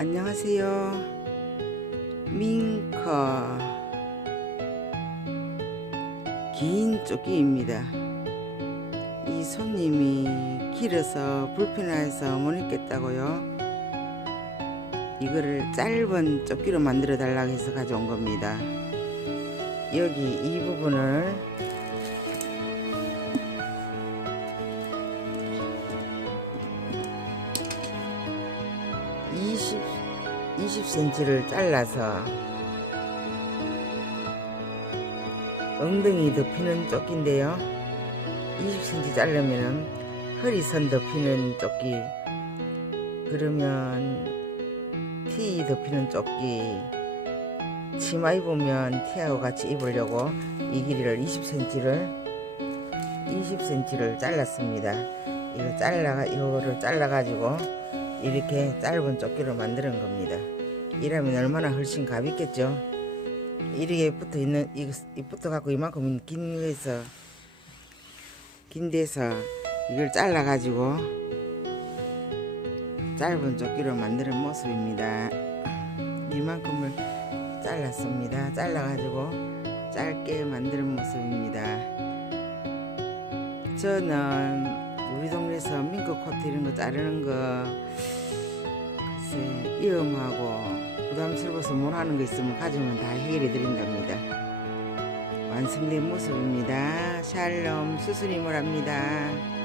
안녕하세요. 밍커 긴 조끼입니다. 이 손님이 길어서 불편해서 못 입겠다고요. 이거를 짧은 조끼로 만들어 달라고 해서 가져온 겁니다. 여기 이 부분을 20cm를 잘라서 엉덩이 덮이는 조끼인데요. 20cm 자르면은 허리선 덮이는 조끼 그러면 티 덮이는 조끼 치마 입으면 티하고 같이 입으려고 이 길이를 20cm를 20cm를 잘랐습니다. 이거 잘라가 이거를 잘라 가지고 이렇게 짧은 조끼로 만드는 겁니다. 이러면 얼마나 훨씬 가볍겠죠? 이렇게 붙어 있는 이, 이 붙어 갖고 이만큼 긴 데서 긴 데서 이걸 잘라 가지고 짧은 조끼로 만드는 모습입니다. 이만큼을 잘랐습니다. 잘라 가지고 짧게 만드는 모습입니다. 저는 우리 동네에서 민크 코트 이런 거 자르는 거 글쎄 위험하고 부담스러워서 못 하는 거 있으면 가져오면 다 해결해 드린답니다. 완성된 모습입니다. 샬롬 수순이모랍니다.